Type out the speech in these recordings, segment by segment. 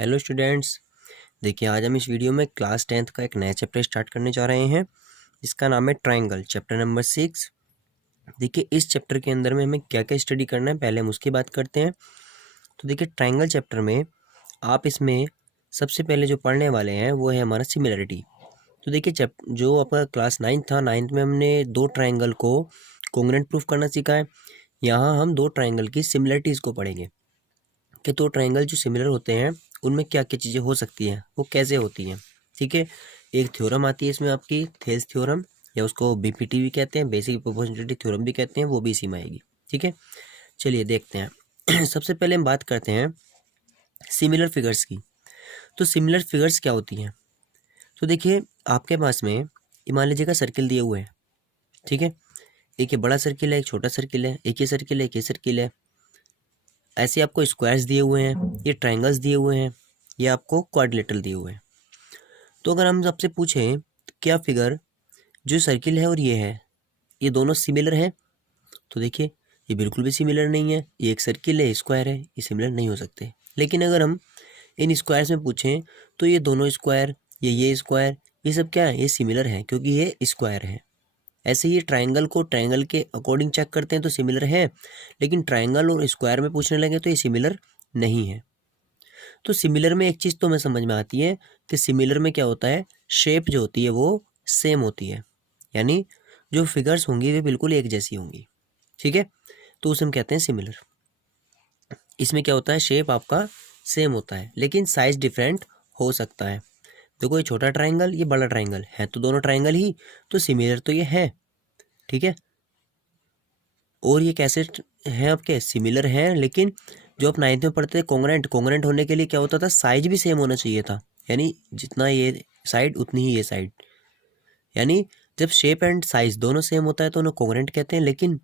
Hello students. देखिए आज हम इस वीडियो में क्लास 10th का एक नया चैप्टर स्टार्ट करने जा रहे हैं। इसका नाम है ट्रायंगल, चैप्टर नंबर 6। देखिए इस चैप्टर के अंदर में हमें क्या क्या स्टडी करना है, पहले हम उसकी बात करते हैं। तो देखिए ट्रायंगल चैप्टर में आप इसमें सबसे पहले जो पढ़ने वाले हैं वो है हमारा सिमिलरिटी। तो देखिए जो आपका क्लास 9 था, 9th में हमने दो ट्राइंगल को कॉन्ग्रुएंट प्रूफ करना सीखा है। यहाँ हम दो ट्राइंगल की सिमिलरिटीज़ को पढ़ेंगे कि दो ट्राइंगल जो सिमिलर होते हैं उनमें क्या क्या चीज़ें हो सकती हैं, वो कैसे होती हैं। ठीक है, एक थ्योरम आती है इसमें आपकी थेल्स थ्योरम, या उसको बीपीटी भी कहते हैं, बेसिक प्रोपोर्शनलिटी थ्योरम भी कहते हैं, वो भी इसी में आएगी। ठीक है, चलिए देखते हैं। सबसे पहले हम बात करते हैं सिमिलर फिगर्स की। तो सिमिलर फिगर्स क्या होती हैं? तो देखिए आपके पास में मान लीजिए का सर्किल दिए हुए हैं। ठीक है, एक ये बड़ा सर्किल है, एक छोटा सर्किल है, एक ये सर्किल है, एक ये सर्किल है। ऐसे आपको स्क्वायर्स दिए हुए हैं, ये ट्रायंगल्स दिए हुए हैं, ये आपको क्वाड्रिलेटरल दिए हुए हैं। तो अगर हम आपसे पूछें तो क्या फिगर जो सर्किल है और ये दोनों सिमिलर हैं, तो देखिए ये बिल्कुल भी सिमिलर नहीं है। ये एक सर्किल है, स्क्वायर है, ये सिमिलर नहीं हो सकते। लेकिन अगर हम इन स्क्वायर्स में पूछें तो ये दोनों स्क्वायर, ये स्क्वायर, ये सब क्या है, ये सिमिलर है क्योंकि ये स्क्वायर है। ऐसे ही ट्रायंगल को ट्रायंगल के अकॉर्डिंग चेक करते हैं तो सिमिलर है, लेकिन ट्रायंगल और स्क्वायर में पूछने लगे तो ये सिमिलर नहीं है। तो सिमिलर में एक चीज़ तो हमें समझ में आती है कि सिमिलर में क्या होता है, शेप जो होती है वो सेम होती है, यानी जो फिगर्स होंगी वे बिल्कुल एक जैसी होंगी। ठीक है, तो उसे हम कहते हैं सिमिलर। इसमें क्या होता है, शेप आपका सेम होता है लेकिन साइज डिफरेंट हो सकता है। देखो ये छोटा ट्राइंगल, ये बड़ा ट्राइंगल है, तो दोनों ट्राइंगल ही, तो सिमिलर तो ये है। ठीक है, और ये कैसे हैं आपके, सिमिलर हैं, लेकिन जो आप 9th में पढ़ते थे कॉन्ग्रुएंट, कॉन्ग्रुएंट होने के लिए क्या होता था, साइज भी सेम होना चाहिए था। यानी जितना ये साइड उतनी ही ये साइड, यानी जब शेप एंड साइज दोनों सेम होता है तो उन्हें कॉन्ग्रुएंट कहते हैं। लेकिन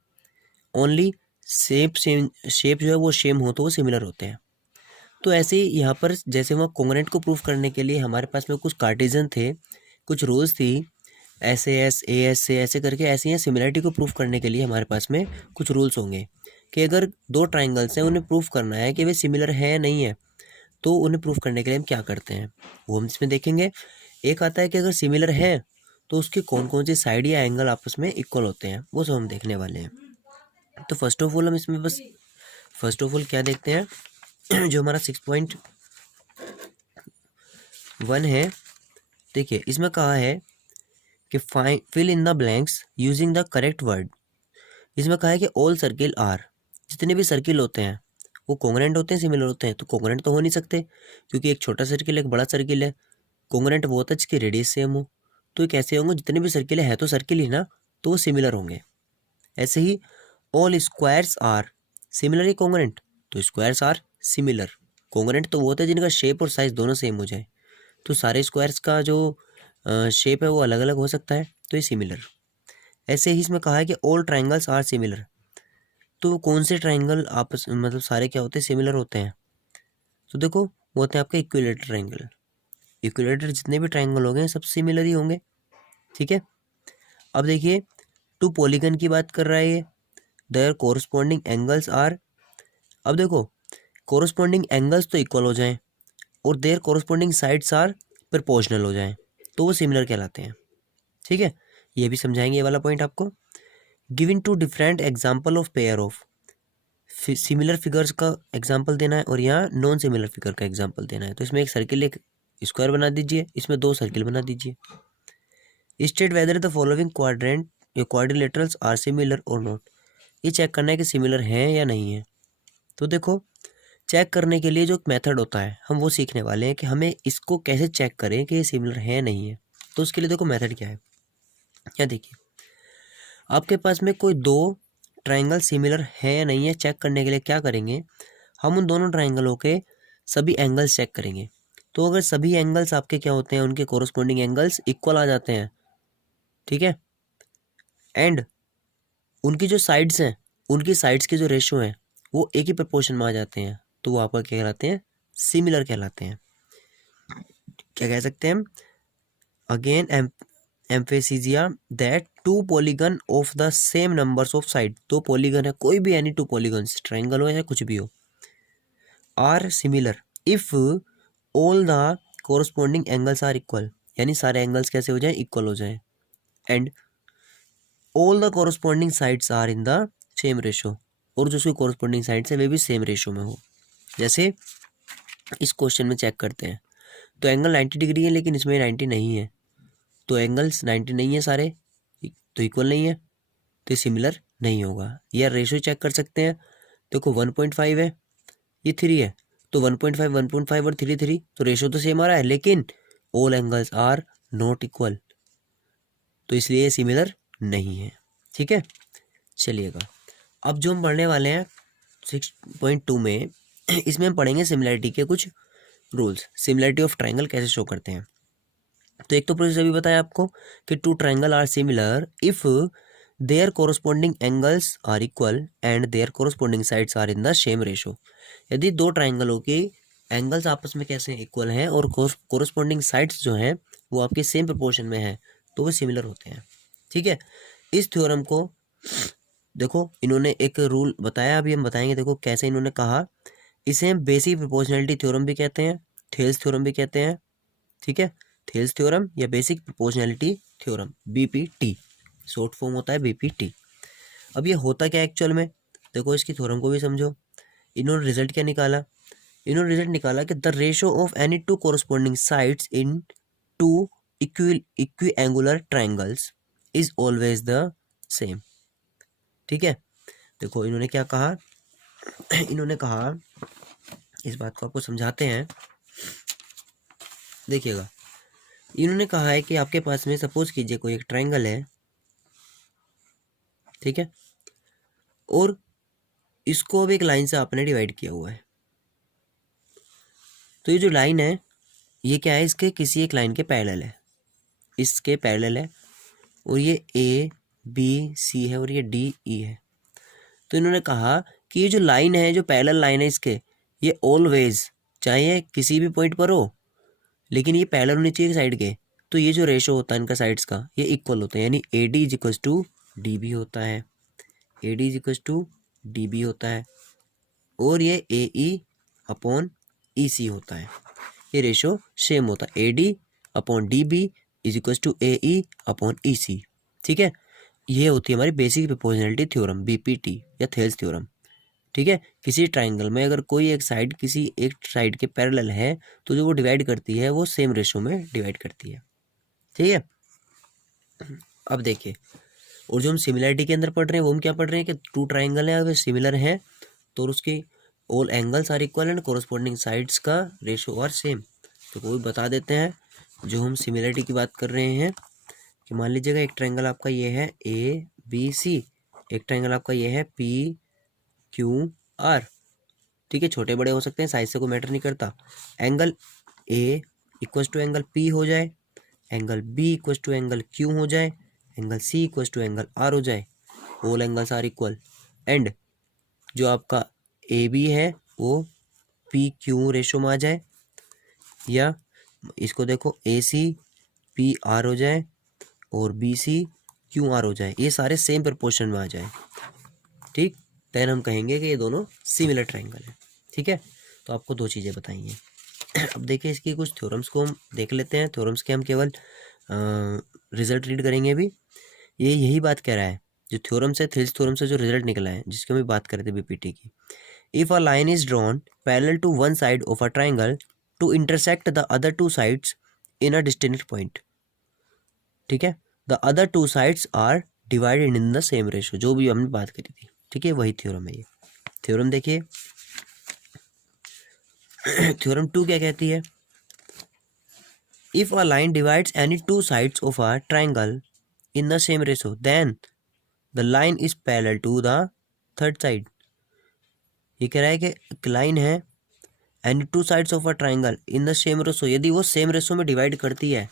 ओनली शेप जो है वो सेम हो तो वो सिमिलर होते हैं। तो ऐसे ही यहाँ पर जैसे वहाँ कॉन्ग्रुएंट को प्रूफ करने के लिए हमारे पास में कुछ कार्टेशियन थे, कुछ रूल्स थी, ऐसे एस ए एस से ऐसे करके, ऐसे ही सिमिलरिटी को प्रूफ करने के लिए हमारे पास में कुछ रूल्स होंगे कि अगर दो ट्राइंगल्स हैं उन्हें प्रूफ करना है कि वे सिमिलर है या नहीं है, तो उन्हें प्रूफ करने के लिए हम क्या करते हैं वो हम इसमें देखेंगे। एक आता है कि अगर सिमिलर है तो उसके कौन कौन से साइड या एंगल आपस में इक्वल होते हैं, वो सब हम देखने वाले हैं। तो फर्स्ट ऑफ ऑल हम इसमें बस फर्स्ट ऑफ ऑल क्या देखते हैं, जो हमारा 6.1 है। देखिए इसमें कहा है कि fill in the blanks using the correct word. इसमें कहा है कि ऑल सर्किल आर, जितने भी सर्किल होते हैं वो कॉन्ग्रुएंट होते हैं, सिमिलर होते हैं। तो कॉन्ग्रुएंट तो हो नहीं सकते क्योंकि एक छोटा सर्किल एक बड़ा सर्किल है। कॉन्ग्रुएंट वो होता है जिसकी रेडियस सेम हो। तो ये कैसे होंगे, जितने भी सर्किल है तो सर्किल ही ना, तो वो सिमिलर होंगे। ऐसे ही all squares are similar, congruent, तो स्क्वायर्स आर सिमिलर। कॉन्ग्रुएंट तो वो होता है जिनका शेप और साइज दोनों सेम हो जाए। तो सारे स्क्वायर्स का जो शेप है वो अलग अलग हो सकता है, तो ये सिमिलर। ऐसे ही इसमें कहा है कि ऑल ट्राइंगल्स आर सिमिलर। तो कौन से ट्राइंगल आपस मतलब सारे क्या होते हैं, सिमिलर होते हैं? तो देखो वो होते हैं आपके इक्विलेटरल ट्राइंगल। इक्विलेटरल जितने भी ट्राइंगल होंगे सब सिमिलर ही होंगे। ठीक है, अब देखिए टू पॉलीगन की बात कर रहा है ये, देयर कोरस्पॉन्डिंग एंगल्स आर। अब देखो कोरस्पॉन्डिंग एंगल्स तो इक्वल हो जाएं और their corresponding sides are proportional हो जाएं, तो वो सिमिलर कहलाते हैं। ठीक है, ये भी समझाएंगे ये वाला पॉइंट आपको। Giving two different example of pair of, similar figures का एग्जाम्पल देना है और यहाँ नॉन सिमिलर फिगर का एग्जाम्पल देना है। तो इसमें एक सर्किल एक स्क्वायर बना दीजिए, इसमें दो सर्किल बना दीजिए। State whether the following quadrant या क्वाड्रिलेटरल्स आर सिमिलर और नॉट। ये चेक करना है कि सिमिलर है या नहीं है। तो देखो चेक करने के लिए जो मेथड होता है हम वो सीखने वाले हैं कि हमें इसको कैसे चेक करें कि ये सिमिलर है या नहीं है। तो उसके लिए देखो मेथड क्या है, क्या देखिए आपके पास में कोई दो ट्राइंगल सिमिलर है या नहीं है, चेक करने के लिए क्या करेंगे, हम उन दोनों ट्राइंगलों के सभी एंगल्स चेक करेंगे। तो अगर सभी एंगल्स आपके क्या होते हैं, उनके कोरस्पॉन्डिंग एंगल्स इक्वल आ जाते हैं, ठीक है, एंड उनकी जो साइड्स हैं, उनकी साइड्स के जो रेशो हैं वो एक ही प्रोपोर्शन में आ जाते हैं, तो वो आपका क्या कहलाते हैं, सिमिलर कहलाते हैं। क्या कह सकते हैं हम, again emphasising that two polygon of the same numbers of side. दो पॉलीगन है, कोई भी एनी टू पॉलीगन्स, ट्राइंगल हो या कुछ भी हो, are similar if all the corresponding angles are equal, यानी सारे एंगल्स कैसे हो जाए, इक्वल हो जाए, and all the corresponding sides are in the same ratio, और जो उसकी कोरस्पॉन्डिंग साइड्स है वे भी सेम रेशो में हो। जैसे इस क्वेश्चन में चेक करते हैं, तो एंगल 90 डिग्री है लेकिन इसमें 90 नहीं है, तो एंगल्स 90 नहीं है सारे, तो इक्वल नहीं है, तो सिमिलर नहीं होगा। या रेशो चेक कर सकते हैं, देखो 1.5 है, ये 3 है, तो 1.5 1.5 और 3 3, तो रेशो तो सेम आ रहा है, लेकिन all angles are not equal, तो इसलिए ये सिमिलर नहीं है। ठीक है, चलिएगा अब जो हम पढ़ने वाले हैं 6.2 में, इसमें हम पढ़ेंगे सिमिलरिटी के कुछ रूल्स, सिमिलरिटी ऑफ ट्रायंगल कैसे शो करते हैं। तो एक तो प्रोसेस अभी बताया आपको कि two triangle are similar if their corresponding angles are equal and their corresponding sides are in the same ratio. यदि दो ट्रायंगलों के एंगल्स आपस में कैसे इक्वल हैं और कोरस्पॉन्डिंग साइड्स जो हैं वो आपके सेम प्रोपोर्शन में हैं, तो वो सिमिलर होते हैं। ठीक है, इस थ्योरम को देखो इन्होंने एक रूल बताया, अभी हम बताएंगे, देखो कैसे इन्होंने कहा। इसे हम बेसिक प्रोपोर्शनैलिटी थ्योरम भी कहते हैं, थेल्स थ्योरम भी कहते हैं। ठीक है, थेल्स थ्योरम या basic proportionality theorem, BPT, short form होता है बीपीटी। अब ये होता क्या एक्चुअल में, देखो इसकी थ्योरम को भी समझो। इन्होंने रिजल्ट क्या निकाला, इन्होंने रिजल्ट निकाला कि the ratio of any two corresponding sides in two equiangular triangles is always the same. ठीक है, देखो इन्होंने क्या कहा, इन्होंने कहा, इस बात को आपको समझाते हैं, देखिएगा। इन्होंने कहा है कि आपके पास में सपोज कीजिए कोई एक ट्रायंगल है, ठीक है, और इसको अब एक लाइन से आपने डिवाइड किया हुआ है। तो ये जो लाइन है ये क्या है, इसके किसी एक लाइन के पैरेलल है, इसके पैरेलल है, और ये ए बी सी है और ये डी ई है। तो इन्होंने कहा कि ये जो लाइन है, जो पैरेलल लाइन है इसके, ये ऑलवेज, चाहे किसी भी पॉइंट पर हो, लेकिन ये पैरेलल होनी चाहिए साइड के, तो ये जो रेशो होता है इनका साइड्स का, ये इक्वल होता है, यानी A D is equals to D B होता है, A D is equals to D B होता है, और ये ए ई अपॉन ई सी होता है। ये रेशो सेम होता है, A D upon D B is equals to A E upon E C. ठीक है, ये होती है हमारी बेसिक प्रोपोर्शनैलिटी थ्योरम, बीपीटी या थेल्स थ्योरम। ठीक है, किसी ट्राइंगल में अगर कोई एक साइड किसी एक साइड के पैरेलल है, तो जो वो डिवाइड करती है वो सेम रेशो में डिवाइड करती है। ठीक है, अब देखिए, और जो हम सिमिलरिटी के अंदर पढ़ रहे हैं वो हम क्या पढ़ रहे हैं कि टू ट्राइंगल है, अगर सिमिलर है तो उसकी all angles are equal and corresponding sides का रेशो आर सेम। तो वो बता देते हैं, जो हम सिमिलरिटी की बात कर रहे हैं कि मान लीजिएगा एक ट्रायंगल आपका ये है ए बी सी, एक ट्रायंगल आपका ये है पी क्यू आर। ठीक है, छोटे बड़े हो सकते हैं, साइज से कोई मैटर नहीं करता। Angle A equals to angle P हो जाए, angle B equals to angle Q हो जाए, angle C equals to angle R हो जाए, all angles are equal, and जो आपका ए बी है वो पी क्यू रेशो में आ जाए, या इसको देखो ए सी पी आर हो जाए और बी सी क्यू आर हो जाए, ये सारे सेम प्रपोर्शन में आ जाए। ठीक, देन हम कहेंगे कि ये दोनों सिमिलर ट्रायंगल है। ठीक है, तो आपको दो चीज़ें बताई हैं। अब देखिए इसकी कुछ थ्योरम्स को हम देख लेते हैं। थ्योरम्स के हम केवल रिजल्ट रीड करेंगे अभी। ये यही बात कह रहा है, जो थ्योरम से, थेल्स थ्योरम से जो रिजल्ट निकला है जिसकी हम बात कर रहे थे बीपीटी की। If a line is drawn parallel to one side of a triangle to intersect the other two sides in a distinct point. ठीक है, the other two sides are divided in the same ratio, जो भी हमने बात करी थी। ठीक है, वही थ्योरम है ये। थ्योरम देखिए, थ्योरम 2 क्या कहती है, if a line divides any two sides of a triangle in the same ratio then the line is parallel to the third side. ये कह रहा है कि एक लाइन है any two sides of a triangle in the same ratio, यदि वो same ratio में डिवाइड करती है,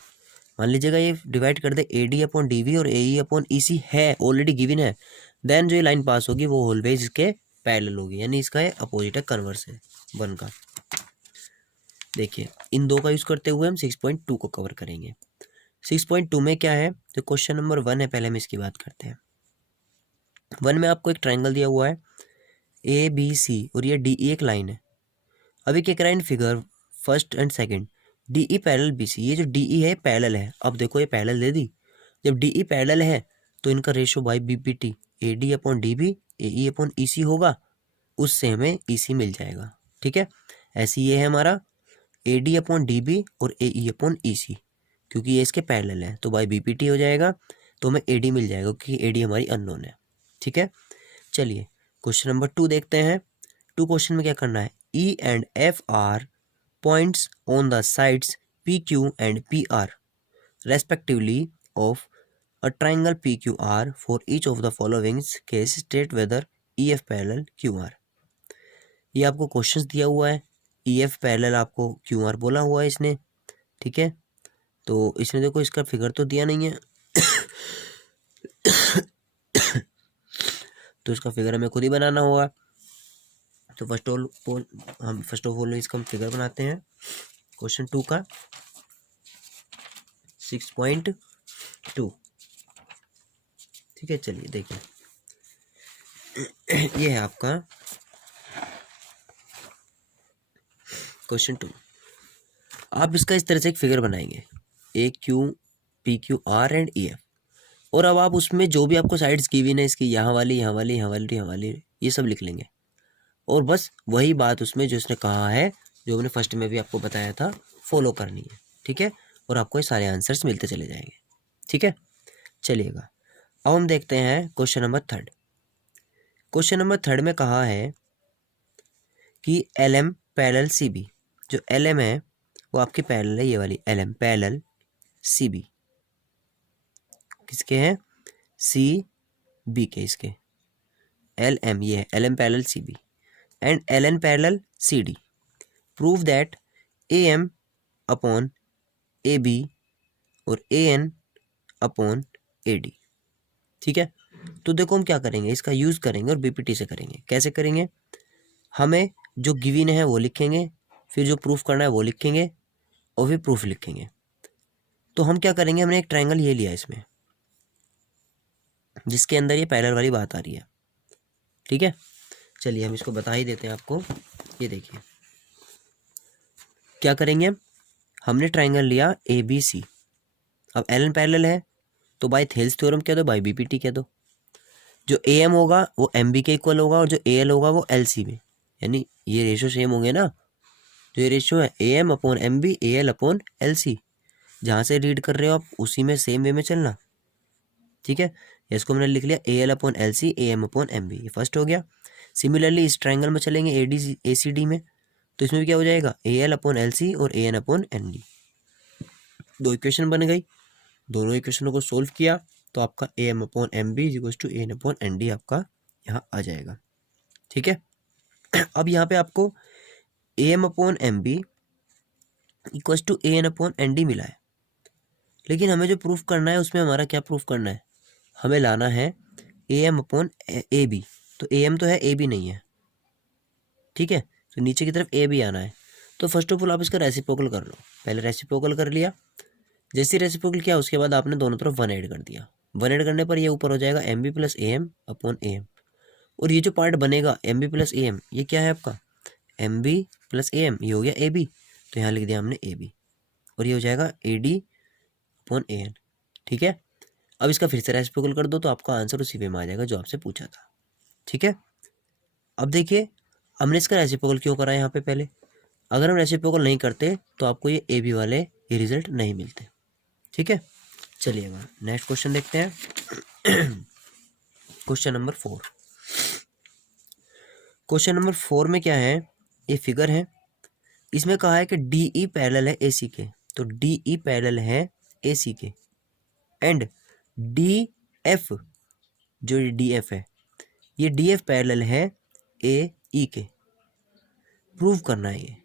मान लीजिएगा ये डिवाइड कर दे A D upon D V और A E upon E C है, ऑलरेडी गिवन है, देन जो ये लाइन पास होगी वो ऑलवेज इसके पैरेलल होगी, यानी इसका ये अपोजिट है, कन्वर्स है वन का। देखिए इन दो का यूज करते हुए हम 6.2 को कवर करेंगे। 6.2 में क्या है, तो क्वेश्चन नंबर 1 है, पहले हम इसकी बात करते हैं। 1 में आपको एक ट्रायंगल दिया हुआ है ए बी सी और ये डी ई एक लाइन है। अभी क्या करा in figure first and second, D E parallel B C, ये जो डी ई है पैरेलल है। अब देखो ये पैरेलल दे दी, जब डी ई पैरेलल है तो इनका ratio by B P T A D upon D B A E upon E C होगा, उससे हमें ई सी मिल जाएगा। ठीक है, ऐसे ये है हमारा A D upon D B और ए ई अपॉन ई सी, क्योंकि ये इसके पैरेलल है तो बाई बी पी टी हो जाएगा, तो हमें ए डी मिल जाएगा क्योंकि ए डी हमारी अननोन है। ठीक है, चलिए क्वेश्चन नंबर 2 देखते हैं। 2 क्वेश्चन में क्या करना है, E and F R points on the sides P Q and P R respectively of a triangle PQR for each of the following case state whether EF parallel QR। ये आपको questions दिया हुआ है, EF parallel आपको QR बोला हुआ है इसने। ठीक है, तो इसने देखो इसका फिगर तो दिया नहीं है तो इसका फिगर हमें खुद ही बनाना होगा। तो फर्स्ट ऑफ ऑल इसका हम फिगर बनाते हैं क्वेश्चन 2 का 6.2। ठीक है, चलिए देखिए ये है आपका क्वेश्चन 2। आप इसका इस तरह से एक फिगर बनाएंगे, A Q P Q R and E F, और अब आप उसमें जो भी आपको साइड्स गिवन है इसकी, यहाँ वाली यहाँ वाली यहाँ वाली यहाँ वाली, ये सब लिख लेंगे, और बस वही बात उसमें जो इसने कहा है, जो हमने फर्स्ट में भी आपको बताया था, फॉलो करनी है। ठीक है, और आपको ये सारे आंसर्स मिलते चले जाएंगे। ठीक है, चलिएगा अब हम देखते हैं क्वेश्चन नंबर 3। क्वेश्चन नंबर 3 में कहा है कि L M parallel C B, जो एल एम है वो आपकी पैरेलल है, ये वाली L M parallel C B, किसके हैं, सी बी के, इसके एल एम, ये है L M parallel C B and L N parallel C D, prove that A M upon A B और A N upon A D. ठीक है, तो देखो हम क्या करेंगे, इसका यूज़ करेंगे और बीपीटी से करेंगे। कैसे करेंगे, हमें जो गिवन है वो लिखेंगे, फिर जो प्रूफ करना है वो लिखेंगे, और फिर प्रूफ लिखेंगे। तो हम क्या करेंगे, हमने एक ट्रायंगल ये लिया इसमें जिसके अंदर ये पैरेलल वाली बात आ रही है। ठीक है, चलिए हम इसको बता ही देते हैं आपको। ये देखिए क्या करेंगे, हमने ट्रायंगल लिया ए बी सी, अब एल एन पैरेलल है तो बाय थेल्स थ्योरम कह दो, बाय बीपीटी कह दो। जो ए एम होगा वो एम बी के इक्वल होगा, और जो ए एल होगा वो एल सी में, यानी ये रेशो सेम होंगे ना। जो ये रेशो है A M upon M B, A L upon L C, जहाँ से रीड कर रहे हो आप उसी में सेम वे में चलना। ठीक है, इसको मैंने लिख लिया A L upon L C, A M upon M B, ये फर्स्ट हो गया। सिमिलरली इस ट्रायंगल में चलेंगे A D A C D में, तो इसमें भी क्या हो जाएगा, A L upon L C और A N upon N D. 2 equation बन गई, दोनों इक्वेशनों को सोल्व किया तो आपका A M upon M B is equals to A N upon N D आपका यहाँ आ जाएगा। ठीक है, अब यहाँ पे आपको A M upon M B equals to A N upon N D मिला है, लेकिन हमें जो प्रूफ करना है उसमें हमारा क्या प्रूफ करना है, हमें लाना है A M upon A B. तो ए एम तो है, ए बी नहीं है। ठीक है, तो नीचे की तरफ ए बी आना है। तो फर्स्ट ऑफ ऑल आप इसका रेसिप्रोकल कर लो। पहले रेसिप्रोकल कर लिया, जैसे रेसिप्रोकल किया उसके बाद आपने दोनों तरफ 1 ऐड कर दिया। 1 ऐड करने पर ये ऊपर हो जाएगा M B plus A M upon A M, और ये जो पार्ट बनेगा M B plus A M, ये क्या है आपका M B plus A M, ये हो गया ए बी, तो यहाँ लिख दिया हमने ए बी, और ये हो जाएगा A D upon A N. ठीक है, अब इसका फिर से रेसिप्रोकल कर दो तो आपका आंसर उसी वे में आ जाएगा जो आपसे पूछा था। ठीक है, अब देखिए हमने इसका रेसिप्रोकल क्यों करा यहाँ पे पहले, अगर हम रेसिप्रोकल नहीं करते तो आपको ये ए बी वाले ये रिजल्ट नहीं मिलते। ठीक है, चलिएगा नेक्स्ट क्वेश्चन देखते हैं क्वेश्चन नंबर 4। क्वेश्चन नंबर 4 में क्या है, ये फिगर है, इसमें कहा है कि डी ई पैरेलल है ए सी के, तो डी ई पैरेलल है ए सी के एंड डी एफ, जो डी एफ है ये डी एफ पैरेलल है ए ई के। प्रूव करना है ये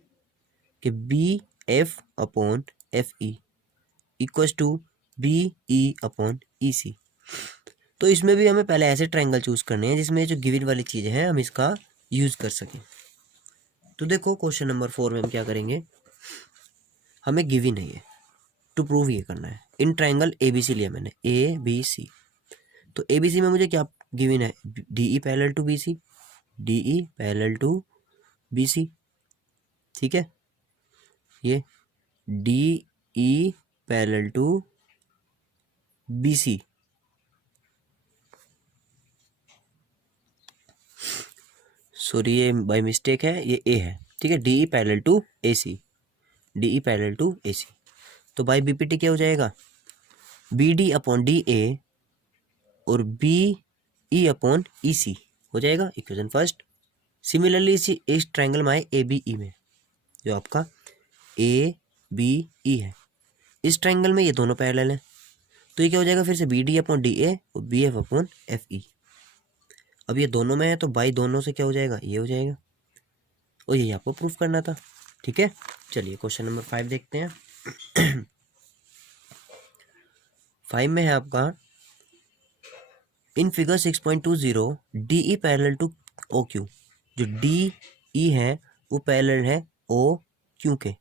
कि B F upon F E equals to B E upon E C. तो इसमें भी हमें पहले ऐसे ट्रायंगल चूज करने हैं जिसमें जो गिवन वाली चीज़ है हम इसका यूज कर सकें। तो देखो क्वेश्चन नंबर 4 में हम क्या करेंगे, हमें गिवन है ये, टू प्रूव ये करना है। इन ट्रायंगल ए बी सी लिया मैंने, ए बी सी, तो ए बी सी में मुझे क्या गिवन है, D E parallel to B C, D E parallel to B C. ठीक है, ये D E parallel to B C, sorry ये बाय मिस्टेक है, ये ए है, ठीक है। D E parallel to A C, D E parallel to A C, तो बाई बी पी टी क्या हो जाएगा, B D upon D A और B E upon E C हो जाएगा, इक्वेशन फर्स्ट। सिमिलरली इस ट्रायंगल में आए ए बी ई में, जो आपका ए बी ई है, इस ट्रायंगल में ये दोनों पैरेलल हैं, तो ये क्या हो जाएगा फिर से B D upon D A और B F upon F E. अब ये दोनों में है तो बाई दोनों से क्या हो जाएगा, ये हो जाएगा, और यही आपको प्रूफ करना था, ठीक है। चलिए क्वेश्चन नंबर 5 देखते हैं। 5 में है आपका in figure 6.20 D E parallel to O Q, जो डी ई है वो पैरेलल है ओ क्यू के,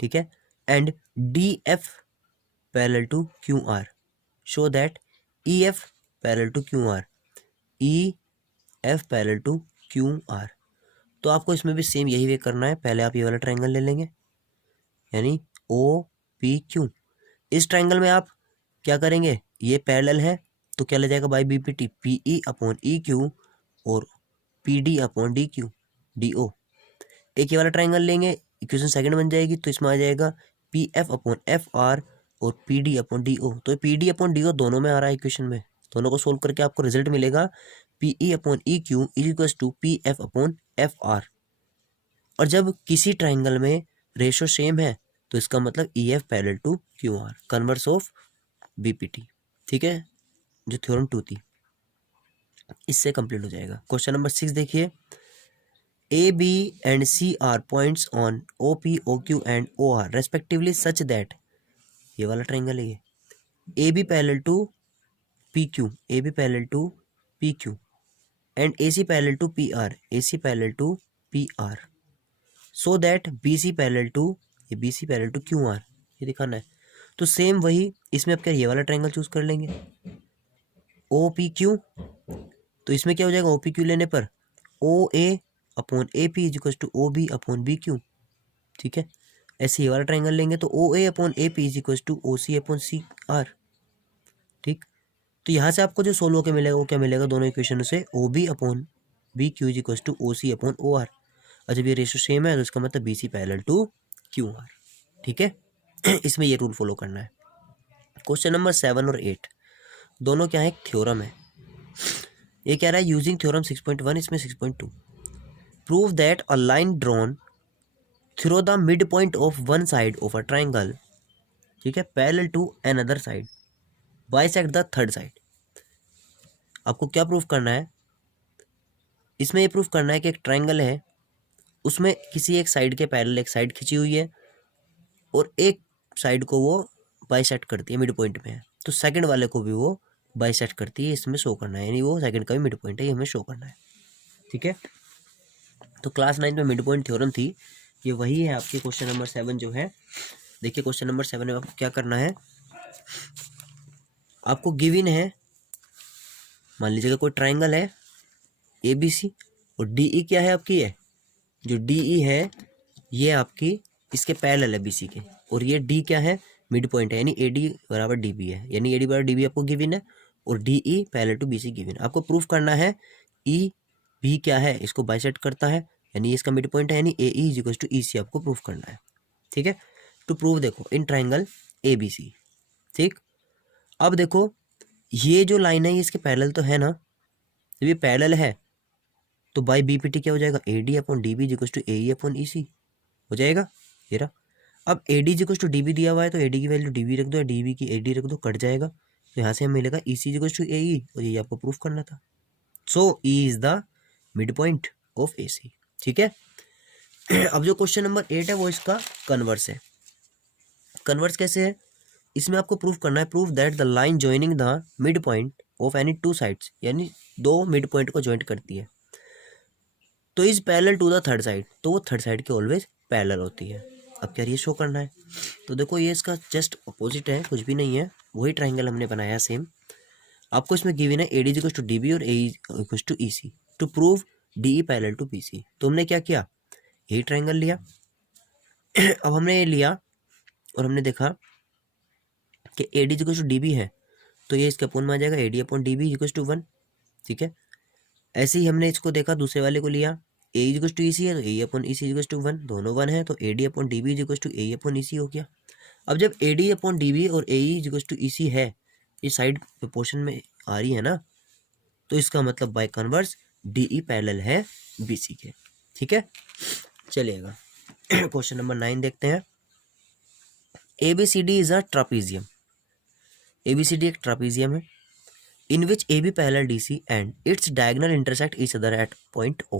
ठीक है। And D F parallel to Q R, show that E F parallel to Q R, E F parallel to Q R. तो आपको इसमें भी सेम यही वे करना है, पहले आप ये वाला ट्रायंगल ले लेंगे, यानी ओ पी क्यू। इस ट्रायंगल में आप क्या करेंगे, ये पैरेलल है तो क्या ले जाएगा by B P T, P E upon E Q और P D upon D Q D O. एक ये वाला ट्रायंगल लेंगे, इक्वेशन सेकंड बन जाएगी, तो इसमें आ जाएगा P F upon F R और P D upon D O. तो P D upon D O दोनों में आ रहा है इक्वेशन में, दोनों को सोल्व करके आपको रिजल्ट मिलेगा P E upon E Q is equal to P F upon F R. और जब किसी ट्रायंगल में रेशो सेम है तो इसका मतलब E F parallel to Q R, converse of B P T, ठीक है, जो थ्योरम 2 थी, इससे कंप्लीट हो जाएगा। क्वेश्चन नंबर 6 देखिए, A B and C are points on O P O Q and O R respectively such that, ये वाला ट्रायंगल है ये, A B parallel to P Q, A B parallel to P Q and A C parallel to P R, A C parallel to P R, so that B C parallel to, ये B C parallel to Q R, ये दिखाना है। तो same वही इसमें आप क्या ये वाला ट्रायंगल चूज कर लेंगे, ओ पी क्यू, तो इसमें क्या हो जाएगा, ओ पी क्यू लेने पर O A upon A P is equal to O B upon B Q, ठीक है। ऐसे ये वाला ट्रायंगल लेंगे तो O A upon A P is equal to O C upon C R, ठीक। तो यहाँ से आपको जो सोल्व होकर मिलेगा वो क्या मिलेगा, दोनों इक्वेशन से O B upon B Q is equal to O C upon O R. और जब ये रेशियो सेम है तो इसका मतलब B C parallel to Q R, ठीक है। इसमें ये रूल फॉलो करना है। क्वेश्चन नंबर 7 और 8 दोनों क्या है, एक थ्योरम है। ये कह रहा है यूजिंग थ्योरम 6.1, इसमें 6.2, prove that a line drawn through the mid point of one side of a triangle, ठीक है, parallel to another side bisect the third side. आपको क्या प्रूफ करना है इसमें, ये प्रूफ करना है कि एक ट्राइंगल है, उसमें किसी एक साइड के पैरेलल एक साइड खिंची हुई है और एक साइड को वो बाइसेक्ट करती है, मिड पॉइंट में है, तो सेकंड वाले को भी वो बाइसेक्ट करती है, इसमें शो करना है, यानी वो सेकंड का भी मिड पॉइंट है, ये हमें शो करना है, ठीक है। तो क्लास 9 में मिड पॉइंट थ्योरम थी, ये वही है आपकी क्वेश्चन नंबर 7 जो है। देखिए क्वेश्चन नंबर 7 में आपको क्या करना है, आपको गिवन है, मान लीजिएगा कोई ट्राइंगल है ए बी सी और डी ई क्या है आपकी, है जो डी ई है ये आपकी इसके पैरेलल है बी सी के, और ये डी क्या है, मिड पॉइंट है, यानी ए डी बराबर डी बी है, यानी ए डी बराबर डी बी आपको गिवन है और D E parallel to B C given. आपको प्रूफ करना है ई भी क्या है, इसको बाइसेक्ट करता है, यानी इसका मिड पॉइंट है, यानी ए E is equal to E सी आपको प्रूफ करना है, ठीक है। टू प्रूव देखो in triangle A B C, ठीक। अब देखो ये जो लाइन है ये इसके पैरेलल तो है ना, जब ये पैरेलल है तो बाई बी पी टी क्या हो जाएगा, A D upon D B is equal to A E upon E C हो जाएगा, ये रहा। अब A D is equal to D B दिया हुआ है तो ए डी की वैल्यू डी बी रख दो या डी बी की ए डी रख दो, कट जाएगा, तो यहाँ से हमें मिलेगा E C is equal to A E, और ये आपको प्रूफ करना था। So E is the mid point of A C, ठीक है। अब जो क्वेश्चन नंबर 8 है वो इसका कन्वर्स है। कन्वर्स कैसे है, इसमें आपको प्रूफ करना है, proof that the line joining the mid point of any two sides, यानी दो मिड पॉइंट को ज्वाइंट करती है, तो is parallel to the third side, तो वो थर्ड साइड के ऑलवेज पैरेलल होती है। अब क्या ये शो करना है, तो देखो ये इसका जस्ट अपोजिट है, कुछ भी नहीं है, वही ट्राइंगल हमने बनाया सेम। आपको इसमें गिवन है A D equal to D B और A equal to E C, to prove D E parallel to B C. तो हमने क्या किया, यही ट्राइंगल लिया, अब हमने ये लिया और हमने देखा कि A D equal to D B है, तो ये इसके अपोन में आ जाएगा A D upon D B equal to 1। ठीक है, ऐसे ही हमने इसको देखा, दूसरे वाले को लिया, ए इक्वल टू ई सी है तो A upon E C equal to 1, दोनों 1 है तो A D upon D B equal to A upon E C हो गया। अब जब A D upon D B और A equal to E C है, ये साइड प्रोपोर्शन में आ रही है ना, तो इसका मतलब by converse D E parallel है बी सी के। ठीक है, चलिएगा क्वेश्चन नंबर 9 देखते हैं। A B C D is a trapezium. A B C D एक ट्रापीजियम है in which AB parallel DC and its diagonal intersect each other at point O.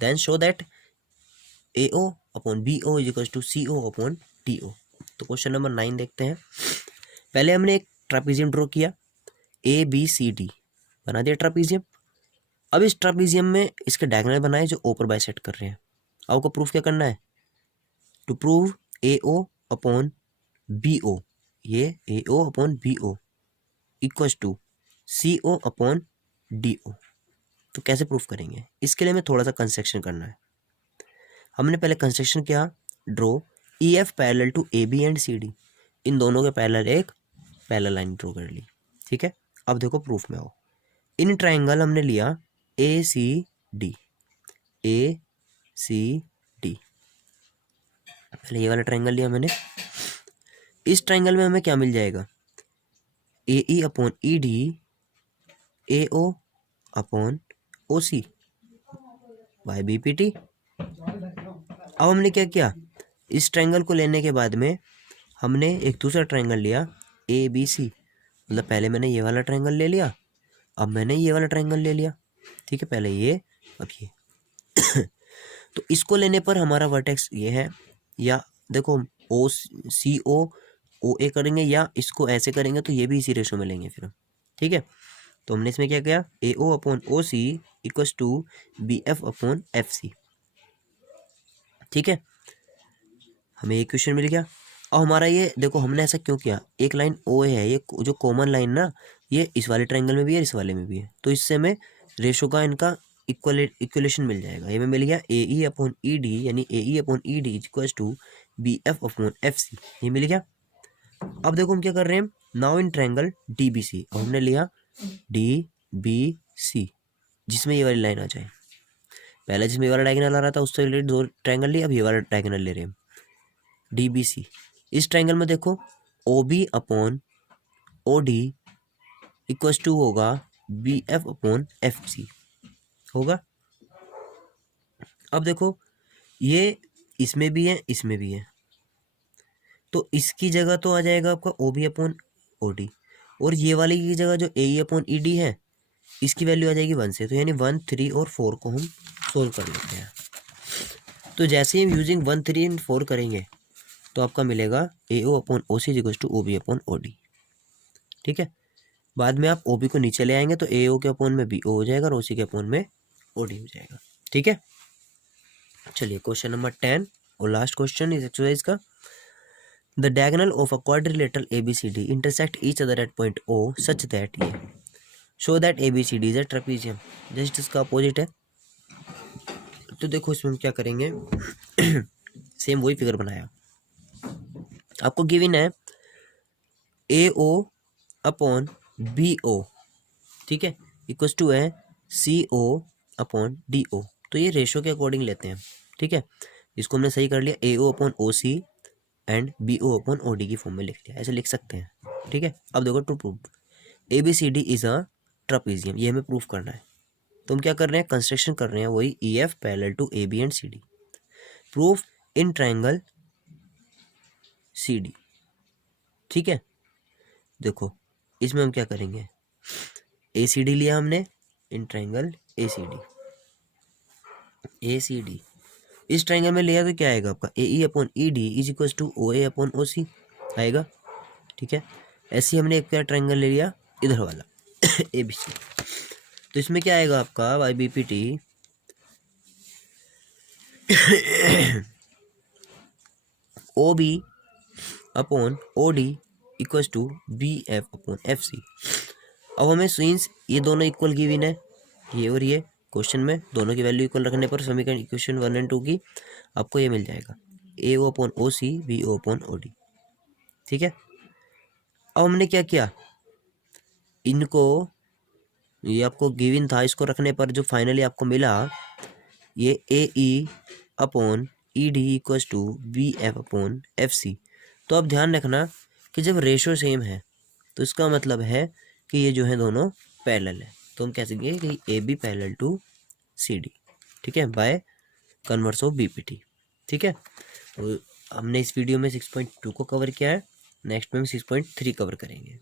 Then show that AO upon BO is equals to CO upon TO. तो question number 9 देखते हैं। पहले हमने एक ट्रापीजियम draw किया, ABCD बना दिया ट्रापीजियम। अब इस ट्रापीजियम में इसके डायगोनल बनाए जो O पर बाइसेक्ट कर रहे हैं। अब आपको प्रूफ क्या करना है? To prove AO upon BO, ये AO upon BO equals to CO upon DO। तो कैसे प्रूफ करेंगे? इसके लिए हमें थोड़ा सा कंस्ट्रक्शन करना है। हमने पहले कंस्ट्रक्शन किया, draw EF parallel to AB and CD, इन दोनों के पैरेलल एक पैरेलल लाइन ड्रॉ कर ली। ठीक है, अब देखो प्रूफ में आओ। इन ट्राइंगल हमने लिया ACD, ACD, पहले ये वाला ट्राइंगल लिया मैंने। इस ट्राइंगल में हमें क्या मिल जाएगा? AE upon ED, AO upon OC by BPT। अब हमने क्या किया, इस ट्रायंगल को लेने के बाद में हमने एक दूसरा ट्रायंगल लिया ABC, मतलब पहले मैंने ये वाला ट्रायंगल ले लिया, अब मैंने ये वाला ट्रायंगल ले लिया। ठीक है, पहले ये अब ये तो इसको लेने पर हमारा वर्टेक्स ये है, या देखो OCO OA करेंगे या इसको ऐसे करेंगे तो ये भी इसी रेशो में लेंगे फिर हम। ठीक है, तो हमने इसमें क्या किया, AO upon OC equals to BF upon FC। ठीक है, हमें ये क्वेश्चन मिल गया। और हमारा ये देखो हमने ऐसा क्यों किया, एक लाइन OA है, ये जो कॉमन लाइन ना, ये इस वाले ट्रायंगल में भी है, इस वाले में भी है, तो इससे हमें रेशो का इनका इक्वलेशन मिल जाएगा। ये में मिल गया AE अपॉन ED, यानी AE upon ED equals to BF upon FC, ये मिल गया। अब देखो हम क्या कर रहे हैं, नाउ इन ट्रायंगल DBC, और हमने लिया DBC जिसमें ये वाली लाइन आ जाए। पहले जिसमें ये वाला डायगोनल आ रहा था उससे रिलेटेड दो ट्रायंगल लिए, अब ये वाला डायगोनल ले रहे हैं DBC। इस ट्रायंगल में देखो OB upon OD equals to होगा BF अपॉन FC होगा। अब देखो ये इसमें भी है, इसमें भी है, तो इसकी जगह तो आ जाएगा आपका OB अपॉन OD, और ये वाली की जगह जो AE अपॉन ED है इसकी वैल्यू आ जाएगी 1 से, तो यानी 1, 3 और 4 को हम सोल्व कर लेते हैं। तो जैसे ही हम यूजिंग 1, 3 एंड 4 करेंगे तो आपका मिलेगा AO upon OC equals to OB upon OD। ठीक है, बाद में आप OB को नीचे ले आएंगे तो AO के अपॉन में BO हो जाएगा और OC के अपॉन में OD हो जाएगा। ठीक है, चलिए क्वेश्चन नंबर 10 और लास्ट क्वेश्चन इस एक्सरसाइज का। The diagonal of a quadrilateral ABCD intersect each other at point O such that, ये show that ABCD is a trapezium, just इसका अपोजिट है। तो देखो इसमें हम क्या करेंगे सेम वही फिगर बनाया, आपको गिवन है AO अपॉन BO, ठीक है, इक्वल्स टू है CO अपॉन DO। तो ये रेशो के अकॉर्डिंग लेते हैं। ठीक है, इसको हमने सही कर लिया, AO upon OC and BO upon OD की फॉर्म में लिख लिया, ऐसे लिख सकते हैं। ठीक है, अब देखो to prove ABCD is a trapezium, ये हमें प्रूफ करना है। तो हम क्या कर रहे हैं, कंस्ट्रक्शन कर रहे हैं वही EF parallel to AB and CD, proof in triangle CD। ठीक है, देखो इसमें हम क्या करेंगे, ACD लिया हमने इन ट्रायंगल ACD, इस ट्रायंगल में लिया तो क्या आएगा आपका AE upon ED is equal to OA upon OC आएगा। ठीक है, ऐसे ही हमने एक क्या ट्रायंगल ले लिया इधर वाला ABC, तो इसमें क्या आएगा आपका YBPT OB upon OD equals to BF upon FC। अब हमें सिंस ये दोनों इक्वल गिवन है, ये और ये क्वेश्चन में दोनों की वैल्यू इक्वल रखने पर समीकरण इक्वेशन 1 एंड 2 की आपको ये मिल जाएगा। A O upon O C V O upon O D. ठीक है, अब हमने क्या किया, इनको, ये आपको गिवन था, इसको रखने पर जो फाइनली आपको मिला ये A E upon E D equals to V F upon F C. तो अब ध्यान रखना कि जब रेशो सेम है तो इसका मतलब है कि ये जो है दोनों पैरेलल है, तो हम कह सकेंगे कि A B parallel to C D. ठीक है, by converse of B P T. ठीक है, तो हमने इस वीडियो में 6.2 को कवर किया है, नेक्स्ट में हम 6.3 कवर करेंगे।